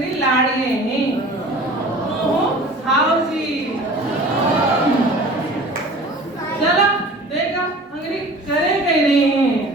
अंग्रेजी लाड़िए हैं। हाउ जी चलो देखा अंग्रेजी करे कह रहे हैं।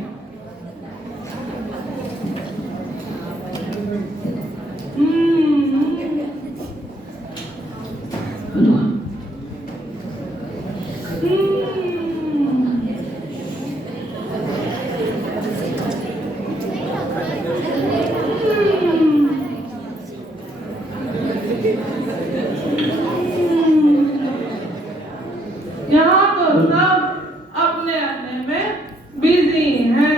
यहाँ तो सब अपने अपने में बिजी हैं।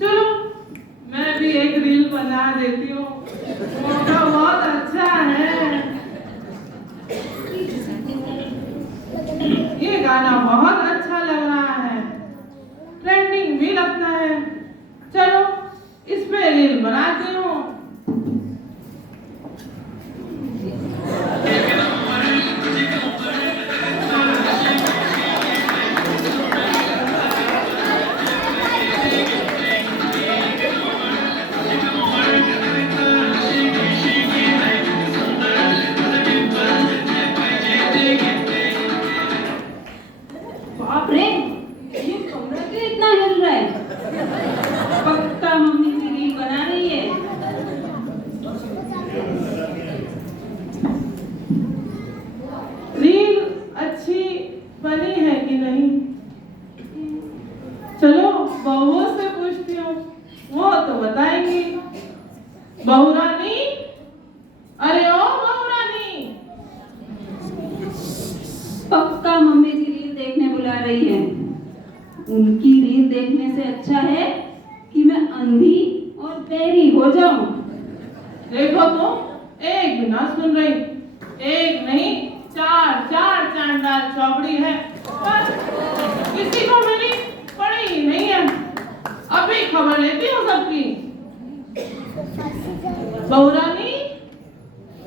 चलो मैं भी एक रील बना देती हूँ। मौका बहुत अच्छा है। ये गाना बहुत अच्छा लग रहा है, ट्रेंडिंग भी लगता है। चलो इस पे रील बनाती हूँ। बाप रे, ये कमरा क्यों इतना हिल रहा है? पक्का मम्मी की रील बना रही है। रील अच्छी बनी है कि नहीं? चलो बहुओं से पूछती हूँ, वो तो बताएंगी। बहू रानी, अरे ओ बहू रानी। पक्का मम्मी की रील देखने बुला रही है। उनकी रील देखने से अच्छा है कि मैं अंधी और बहरी हो जाऊं। देखो तो एक भी ना सुन रही। एक नहीं चार चार चांडाल चौकड़ी है, पर किसी को मिली पड़ी ही नहीं है। अभी खबर लेती हूँ सबकी। बहू रानी,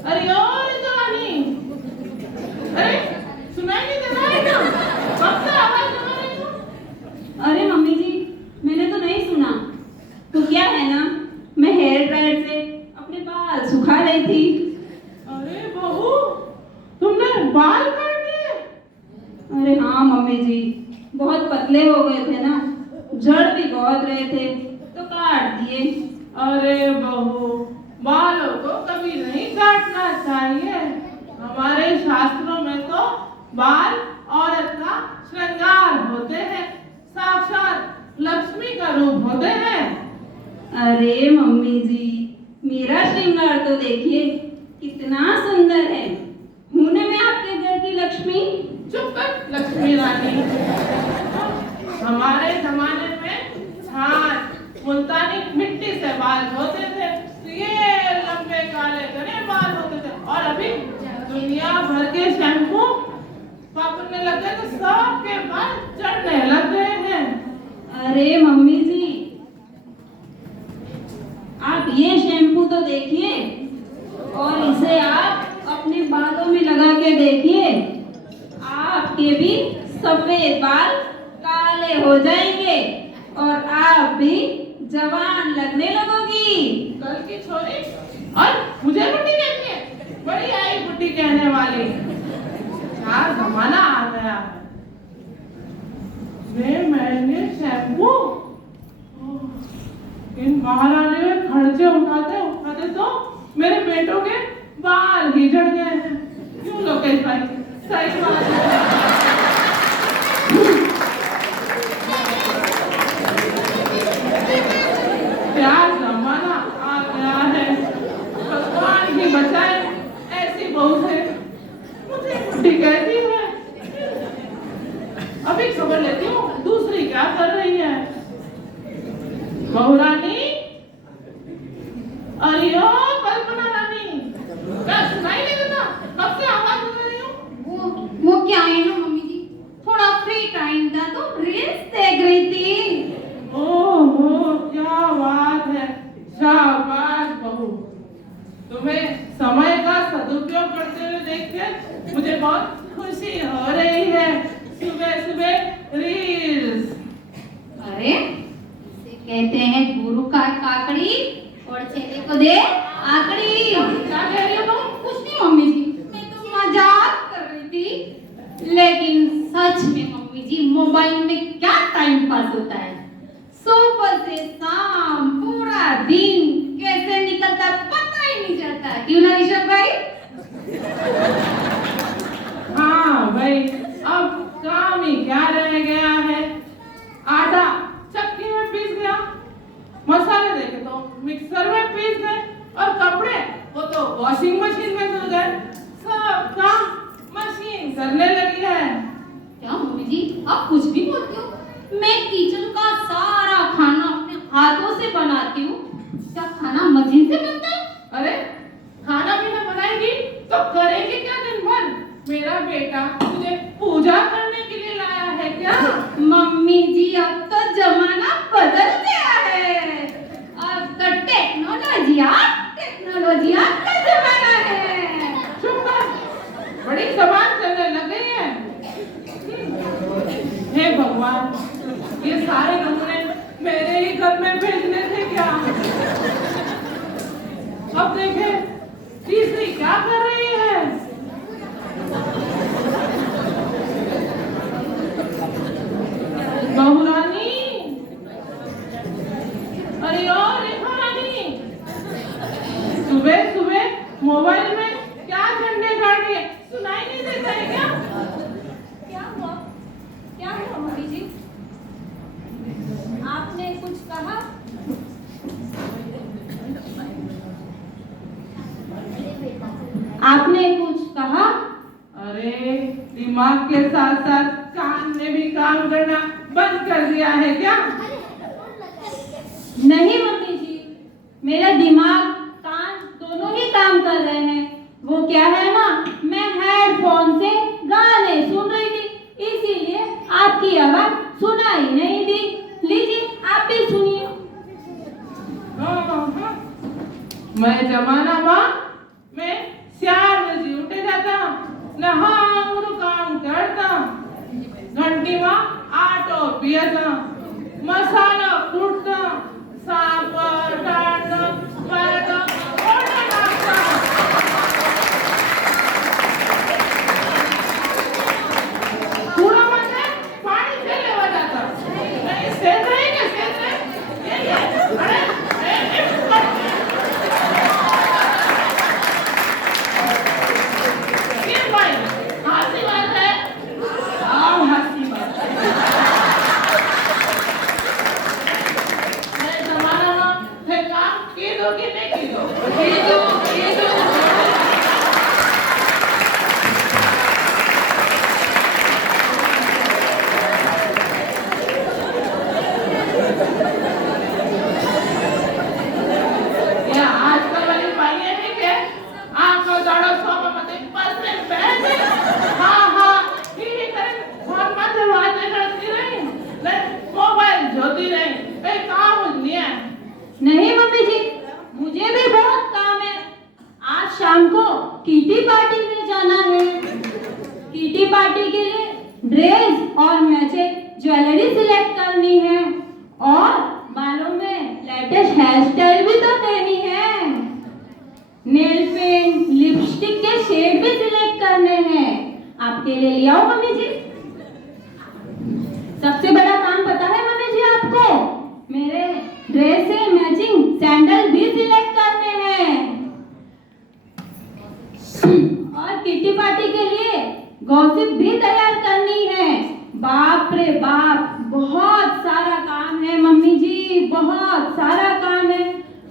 अरे ओ रानी, अरे सुनाई नहीं दे रहा है क्या? कब से आवाज लगा रही हूँ? अरे मम्मी जी, मैंने तो नहीं सुना। तो क्या है ना, मैं हेयर ड्रायर से अपने बाल सुखा रही थी। अरे बहू, तुमने बाल काट दिए? अरे हाँ मम्मी जी, बहुत पतले हो गए थे ना, झड़ भी बहुत रहे थे, तो काट दिए। अरे बहू, बालों को कभी नहीं काटना चाहिए। हमारे शास्त्रों में तो बाल औरत का श्रृंगार होते हैं, साक्षात लक्ष्मी का रूप होते हैं। अरे मम्मी जी, मेरा श्रृंगार तो देखिए कितना सुंदर है। हूं ना मैं आपके घर की लक्ष्मी? चुप कर लक्ष्मी रानी। हमारे जमाने में छाछ मुल्तानी मिट्टी से बाल धोते थे, तो ये लंबे काले घने बाल होते थे। और अभी दुनिया भर के शैम्पू वापरने लग गए तो सबके बाल चढ़ने लग गए हैं। अरे मम्मी जी, आप ये शैम्पू तो देखिए और इसे आप अपने बालों में लगा के देखिए, आपके भी सफेद बाल काले हो जाएंगे और आप भी जवान लगने लगोगी। कल की छोरी और मुझे बुढ़ी कहती है, बड़ी आई बुढ़ी कहने वाली। क्या जमाना आ गया है। मैंने शैम्पू इन महारानी में खर्चे उठाते उठाते तो मेरे बेटों के बाल ही झड़ गए हैं। क्यों लोकेश भाई, सही बात है। क्या जमाना आ गया है। भगवान भी बचाए ऐसी बहू से। मुझे बुढ़ी कहती है। अभी खबर लेती हूँ दूसरी क्या कर रही है। बहू रानी, अरे ओ कल्पना रानी, क्या सुनाई नहीं देता? कब से आवाज सुन रही हूँ? वो क्या है ना मम्मी जी, थोड़ा फ्री टाइम था तो रील्स देख रही थी। ओहो क्या बात है, शाबाश बहू। तुम्हें समय का सदुपयोग करते हुए देख के मुझे बहुत खुशी हो रही है। सुबह सुबह रील्स। अरे इसे कहते हैं गुरु का काकड़ी और चेहरे को दे आकड़ी। क्या कह रही हो तुम? कुछ नहीं मम्मी जी, मैं तो मजाक कर रही थी। लेकिन सच में मम्मी जी, मोबाइल में क्या टाइम पास होता है। सुबह से शाम पूरा दिन कैसे निकलता है पता ही नहीं चलता। क्यों ना ऋषभ भाई? हाँ भाई, अब काम ही क्या रह गया है। आटा चक्की में पीस गया, मसाले देखे तो मिक्सर में पीस गए, और कपड़े वो तो वॉशिंग मशीन में धुल गए। सब काम मशीन करने लगी है। क्या मम्मी जी, आप कुछ भी बोलते हो? मैं किचन का सारा खाना अपने हाथों से बनाती हूँ। क्या खाना मशीन से बनता है? अरे खाना पीना बनाएगी तो करेगी क्या दिन भर? मेरा बेटा तुझे पूजा करने के लिए लाया है क्या? मम्मी जी, अब तो जमाना बदल गया है। अब तो टेक्नोलॉजी का जमाना है। चुप कर, बड़ी जबान चलने लग गई है। हे भगवान, ये सारे नमूने मेरे ही घर में भेजने थे क्या? अब देखे तीसरी क्या कर रही है। बहुरानी, अरे ओ रेखा रानी, सुबह सुबह मोबाइल में क्या झंडे गाड़ रही है? सुनाई नहीं देता है क्या? क्या हुआ? क्या हुआ मम्मी जी? आपने कुछ कहा? आपने कुछ कहा? अरे दिमाग के साथ साथ कान ने भी काम करना बंद कर दिया है क्या? नहीं मम्मी जी, मेरा दिमाग कान दोनों ही काम कर रहे हैं। वो क्या है ना, मैं हेडफोन से गाने सुन रही थी, इसीलिए आपकी आवाज सुनाई नहीं दी। लीजिए आप भी सुनिए। मैं जमाना माँ, मैं 4 बजे उठे जाता, नहा काम करता, घंटी माँ आटो पियता, मसाला कूटता, सांबर डालता, बैठा ओढ़ना नाचता। पूरा मन है पानी से लेवा जाता। नहीं सेज रही क्या सेज रही? ये अरे ये भाई हंसी बात है। आओ हंसी बात है। मैं जमाना में फिर काम की दो कि नहीं की दो? की दो, की दो। या आजकल वाली पाहिजे नाही के आंख दाडो सोपामध्ये बसले बॅठे हा हा ही करे फोन मध्ये वाजे करती रही नहीं मोबाइल जोती रही कई काम नहीं है। नहीं मम्मी जी, मुझे भी बहुत काम है। आज शाम को किटी पार्टी में जाना है। किटी पार्टी के लिए ड्रेस और मैचिंग ज्वेलरी सिलेक्ट करनी है, और बालों में लेटेस्ट हेयर स्टाइल भी तो देनी है। नेल पेंट, लिपस्टिक के शेड भी सिलेक्ट करने हैं। आपके लिए ले आओ मम्मी जी। सबसे बड़ा काम पता है मम्मी जी आपको? मेरे ड्रेस से मैचिंग सैंडल भी सिलेक्ट करने हैं। और किटी पार्टी के लिए गॉसिप भी तैयार करनी है। बाप रे बाप, बहुत सारा काम है मम्मी जी, बहुत सारा काम है।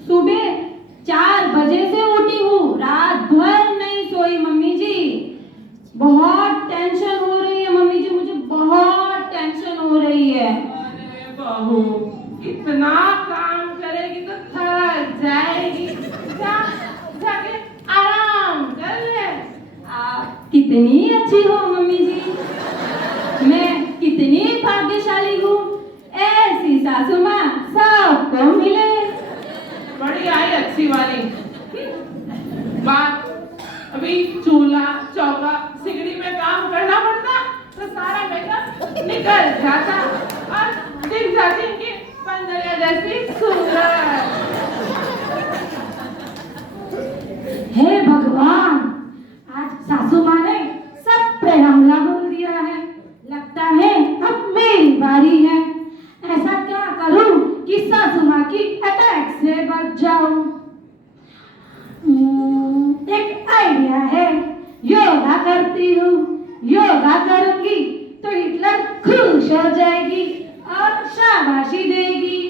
सुबह 4 बजे से उठी हूँ, रात भर नहीं सोई मम्मी जी। बहुत टेंशन हो रही है मम्मी जी, मुझे बहुत टेंशन हो रही है। अरे बहू, इतना काम करेगी तो थक जाएगी। जाके आराम कर ले। आप कितनी अच्छी हो मम्मी जी, मैं कितनी भाग्यशाली हूँ। ऐसी सासू माँ सबको मिले। बड़ी आई अच्छी वाली बात। अभी चूल्हा चौका सिगड़ी में काम करना पड़ता तो सारा मेकअप निकल जाता और दिख जाती इनकी पंजरे जैसी सूरत। की अटैक से बच जाऊं। एक आइडिया है, योगा करती हूँ, योगा करूंगी तो हिटलर खुश हो जाएगी और शाबाशी देगी।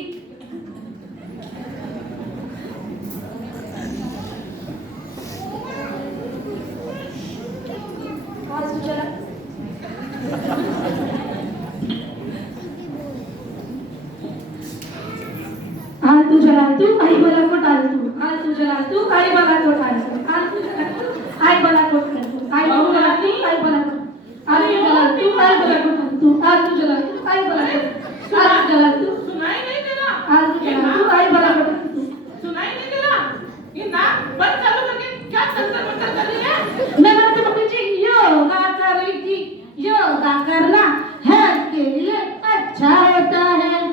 आलतू जलालतू आई बला को टालतू, आलतू जलालतू आई बला को टालतू, आलतू जलालतू आई बला को टालतू, आलतू जलालतू आई बला को, आलतू जलालतू आई बला को टालतू, आलतू जलालतू आई बला को, आलतू जलालतू सुनाई नहीं दे रहा? आलतू जलालतू आई बला को टालतू। सुनाई नहीं दे रहा? ये नाक बंद चालू करके क्या तंत्र मंत्र कर रही है? मैं तो मम्मी जी योगा कर रही थी। योगा करना हेल्थ के लिए अच्छा होता है।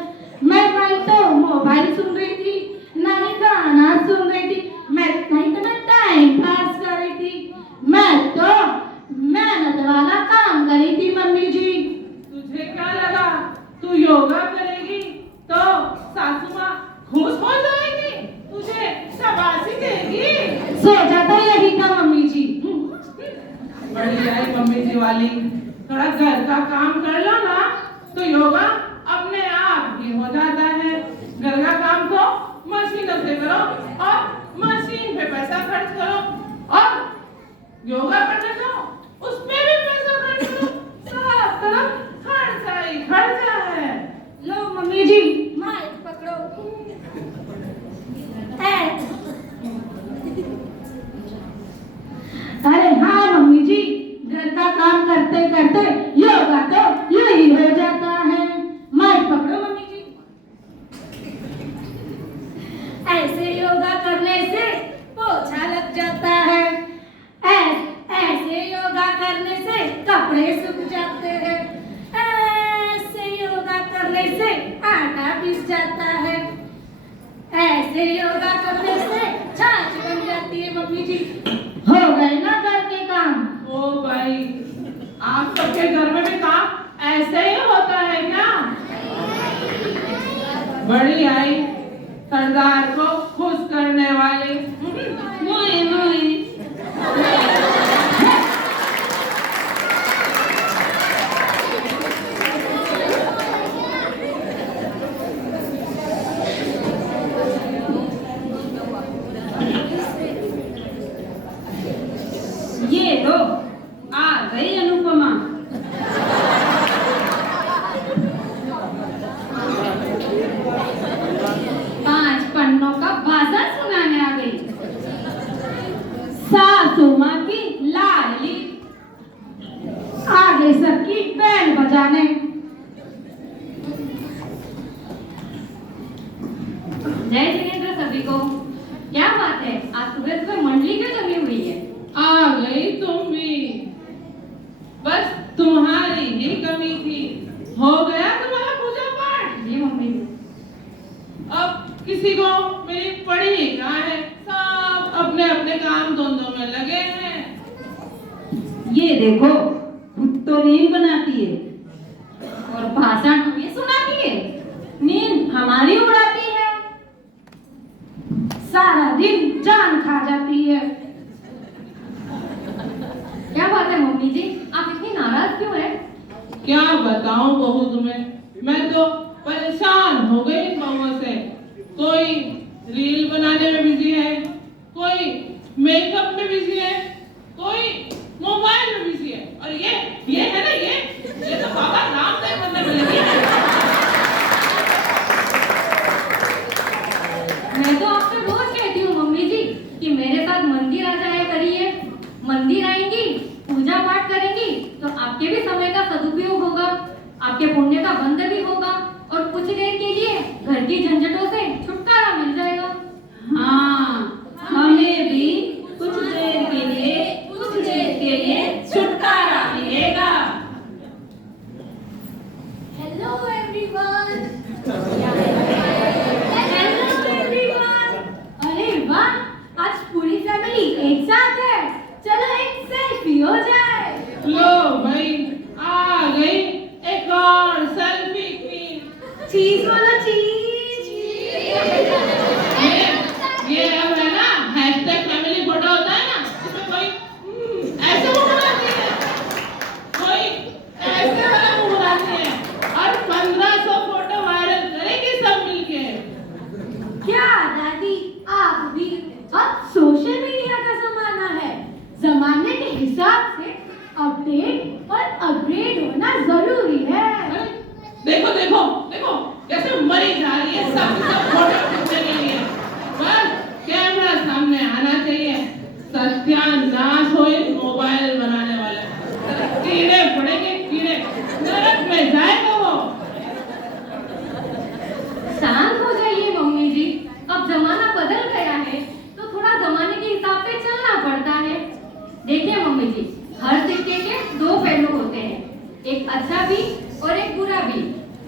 मैं नहीं तो मोबाइल सुन रही थी, नहीं गाना सुन रही थी, नहीं तो मैं टाइम पास कर रही थी। मैं तो मेहनत वाला काम कर रही थी मम्मी जी। तुझे क्या लगा तू योगा करेगी तो सासू माँ खुश हो जाएगी, तुझे शाबाशी देगी? सोचा तो यही था मम्मी जी। बड़ी आई मम्मी जी वाली। थोड़ा घर का काम कर लो ना तो योगा अपने आप ही हो जाता है। घर का काम तो मशीनों से करो और मशीन पे पैसा खर्च करो, और योगा करने जाओ उस पे भी पैसा खर्च करो। सब तरफ खर्चा ही खर्चा है। लो मम्मी जी माइक पकड़ो। अरे हाँ मम्मी जी, घर का काम करते करते योगा तो यही हो जाता है। माइक पकड़ो मम्मी जी। ऐसे योगा करने से पोछा लग जाता है, ऐसे योगा करने से कपड़े सूख जाते हैं, ऐसे योगा करने से आटा पिस जाता है, ऐसे योगा करने से छाछ बन जाती है मम्मी जी। हो गए ना घर के काम? ओ भाई, आप सबके घर में भी काम ऐसे ही होता है क्या? बड़ी आई सरदार को खुश करने वाली। मोए मोए ये लो आ गई अनुपमा। पांच पन्नों का भाषण सुनाने आ गई। सासू माँ की लाडली आगे सबकी बैंड बजाने। जय जिनेंद्र सभी को। क्या बात है, आज सुबह सुबह मंडली क्यों जमी हुई है? आ गई तुम भी, बस तुम्हारी ही कमी थी। हो गया तुम्हारा पूजा पाठ? जी मम्मी जी। अब किसी को मेरी पड़ी ही कहाँ है, सब अपने अपने काम धंधों में लगे हैं। ये देखो खुद तो नींद बनाती है और भाषण हमें सुनाती है। नींद हमारी उड़ाती है। सारा दिन जान खा जाती है। क्या बात है मम्मी जी, आप इतनी नाराज क्यों हैं? क्या बताऊं बहू तुम्हें, मैं तो परेशान हो गई इन बहुओं से। कोई रील बनाने में बिजी है, कोई मेकअप में बिजी है, कोई मोबाइल में बिजी है, और ये है ना ये तो बाबा रामदेव बनने में लगी है। मैं तो आपसे रोज कहती हूँ मम्मी जी कि मेरे साथ मंदिर आ जाया करिए। मंदिर आएंगी, पूजा पाठ करेंगी तो आपके भी समय का सदुपयोग होगा, आपके पुण्य का बंध भी होगा और कुछ देर के लिए घर की झंझटों से छुटकारा मिल जाएगा। हाँ, हमें भी कुछ देर के लिए छुटकारा मिलेगा। Hello everyone. Hello everyone. अरे वाह, आज पूरी फैमिली एक साथ है। चलो एक सेल्फी अपडेट और अपग्रेड होना जरूरी है। देखो देखो देखो कैसे मरी जा रही है सब फोटो खींचने के लिए। बस कैमरा सामने आना चाहिए। सत्यानाश हो इस मोबाइल बनाने वाले। कीड़े पड़ेंगे कीड़े, नरक में जाएगा वो। शांत हो जाइए मम्मी जी, अब जमाना बदल गया है तो थोड़ा जमाने के हिसाब से चलना पड़ता है। देखिए मम्मी जी, हर सिक्के के दो पहलू होते हैं, एक अच्छा भी और एक बुरा भी।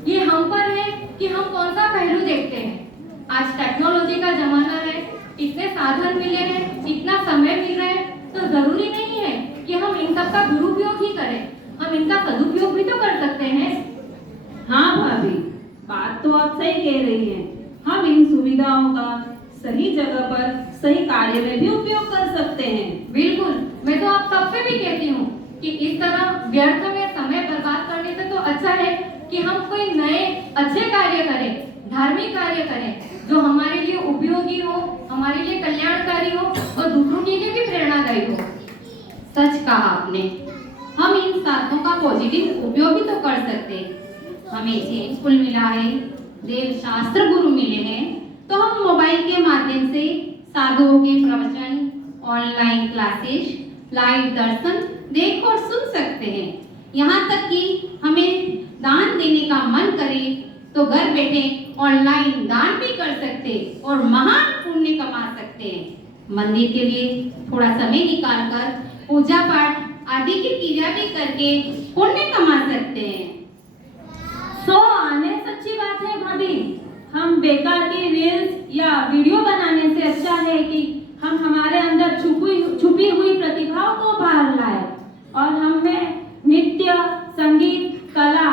ये हम पर है कि हम कौन सा पहलू देखते हैं। आज टेक्नोलॉजी का जमाना है, इतने साधन मिले हैं, इतना समय मिल रहा है, तो जरूरी नहीं है कि हम इन सब का दुरुपयोग ही करें, हम इनका सदुपयोग भी तो कर सकते हैं। हाँ भाभी, बात तो आप सही कह रही हैं। हम इन सुविधाओं का सही जगह पर सही कार्य में भी उपयोग कर सकते हैं। बिल्कुल, मैं तो आप सबसे भी कहती हूँ कि इस तरह व्यर्थ में समय बर्बाद करने से तो अच्छा है कि हम कोई नए अच्छे कार्य करें, धार्मिक कार्य करें जो हमारे लिए उपयोगी हो, हमारे लिए कल्याणकारी हो और दूसरों के लिए भी प्रेरणादायी हो। सच कहा आपने, हम इन साधनों का पॉजिटिव उपयोग भी तो कर सकते। हमें जैन स्कूल मिला है, देव शास्त्र गुरु मिले हैं, तो हम मोबाइल के माध्यम से साधुओं के प्रवचन, ऑनलाइन क्लासेस, लाइव दर्शन देख और सुन सकते हैं। यहाँ तक कि हमें दान देने का मन करे तो घर बैठे ऑनलाइन दान भी कर सकते और महान पुण्य कमा सकते हैं। मंदिर के लिए थोड़ा समय निकालकर पूजा पाठ आदि की क्रिया भी करके पुण्य कमा सकते हैं। सो आने सच्ची बात है भाभी, हम बेकार की रील्स या वीडियो बनाने से अच्छा है कि हम हमारे अंदर छुपी हुई प्रतिभाओं को बाहर लाए और हमें नृत्य, संगीत, कला,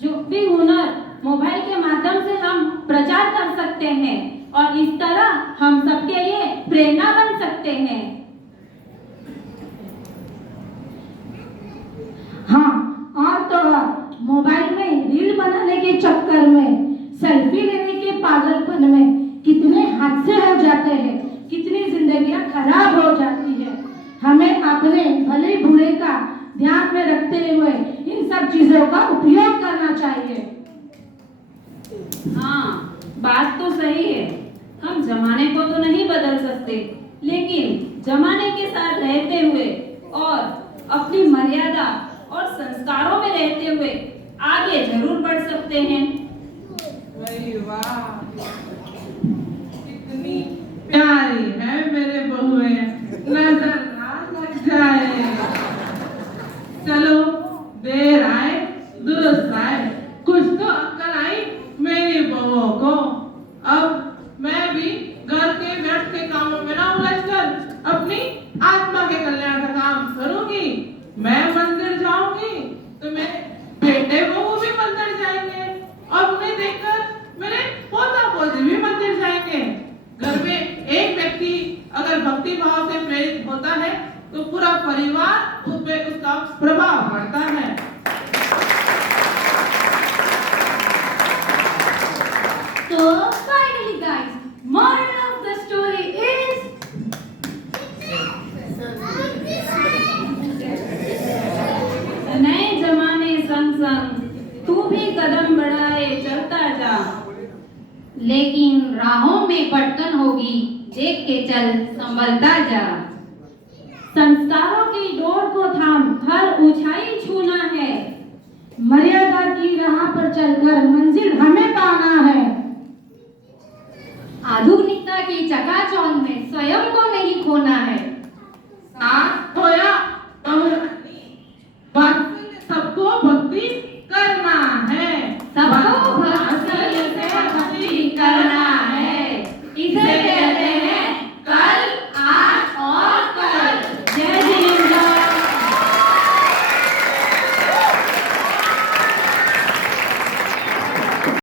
जो भी हुनर मोबाइल के माध्यम से हम प्रचार कर सकते हैं और इस तरह हम सबके लिए प्रेरणा बन सकते हैं। हाँ, और तो और मोबाइल में रील बनाने के चक्कर में, सेल्फी लेने के पागलपन में कितने हादसे हो जाते हैं, कितनी जिंदगियां खराब हो जाती है। हमें अपने भले बुरे का ध्यान में रखते हुए इन सब चीजों का उपयोग करना चाहिए। हाँ, बात तो सही है। हम जमाने को तो नहीं बदल सकते, लेकिन जमाने के साथ रहते हुए और अपनी मर्यादा और संस्कारों में रहते हुए आगे जरूर बढ़ सकते हैं। वही वाह, कितनी प्यारी है मेरे बहुएं, नजर ना लग जाए। चलो, देर आए दुरुस्त आए, कुछ तो अक्ल आई मेरी बहुओं को। अब मैं भी घर के व्यर्थ के कामों में ना उलझकर अपनी आत्मा के कल्याण का काम करूंगी। मैं मंदिर जाऊंगी तो मेरे बेटे बहू भी मंदिर जाएंगे और उन्हें देखकर मेरे पोता पोती भी मंदिर जाएंगे। घर में एक व्यक्ति अगर भक्ति भाव से प्रेरित होता है तो पूरा परिवार उस पे उसका प्रभाव पड़ता है। So finally guys, moral of the story is नए जमाने संग संग तू भी कदम बढ़ाए चलता जा, लेकिन राहों में भटकन होगी, देख के चल संभलता जा। संस्कारों की डोर को थाम हर ऊंचाई छूना है, मर्यादा की राह पर चलकर मंजिल हमें पाना है। आधुनिकता की चकाचौंध में स्वयं को नहीं खोना है। साथ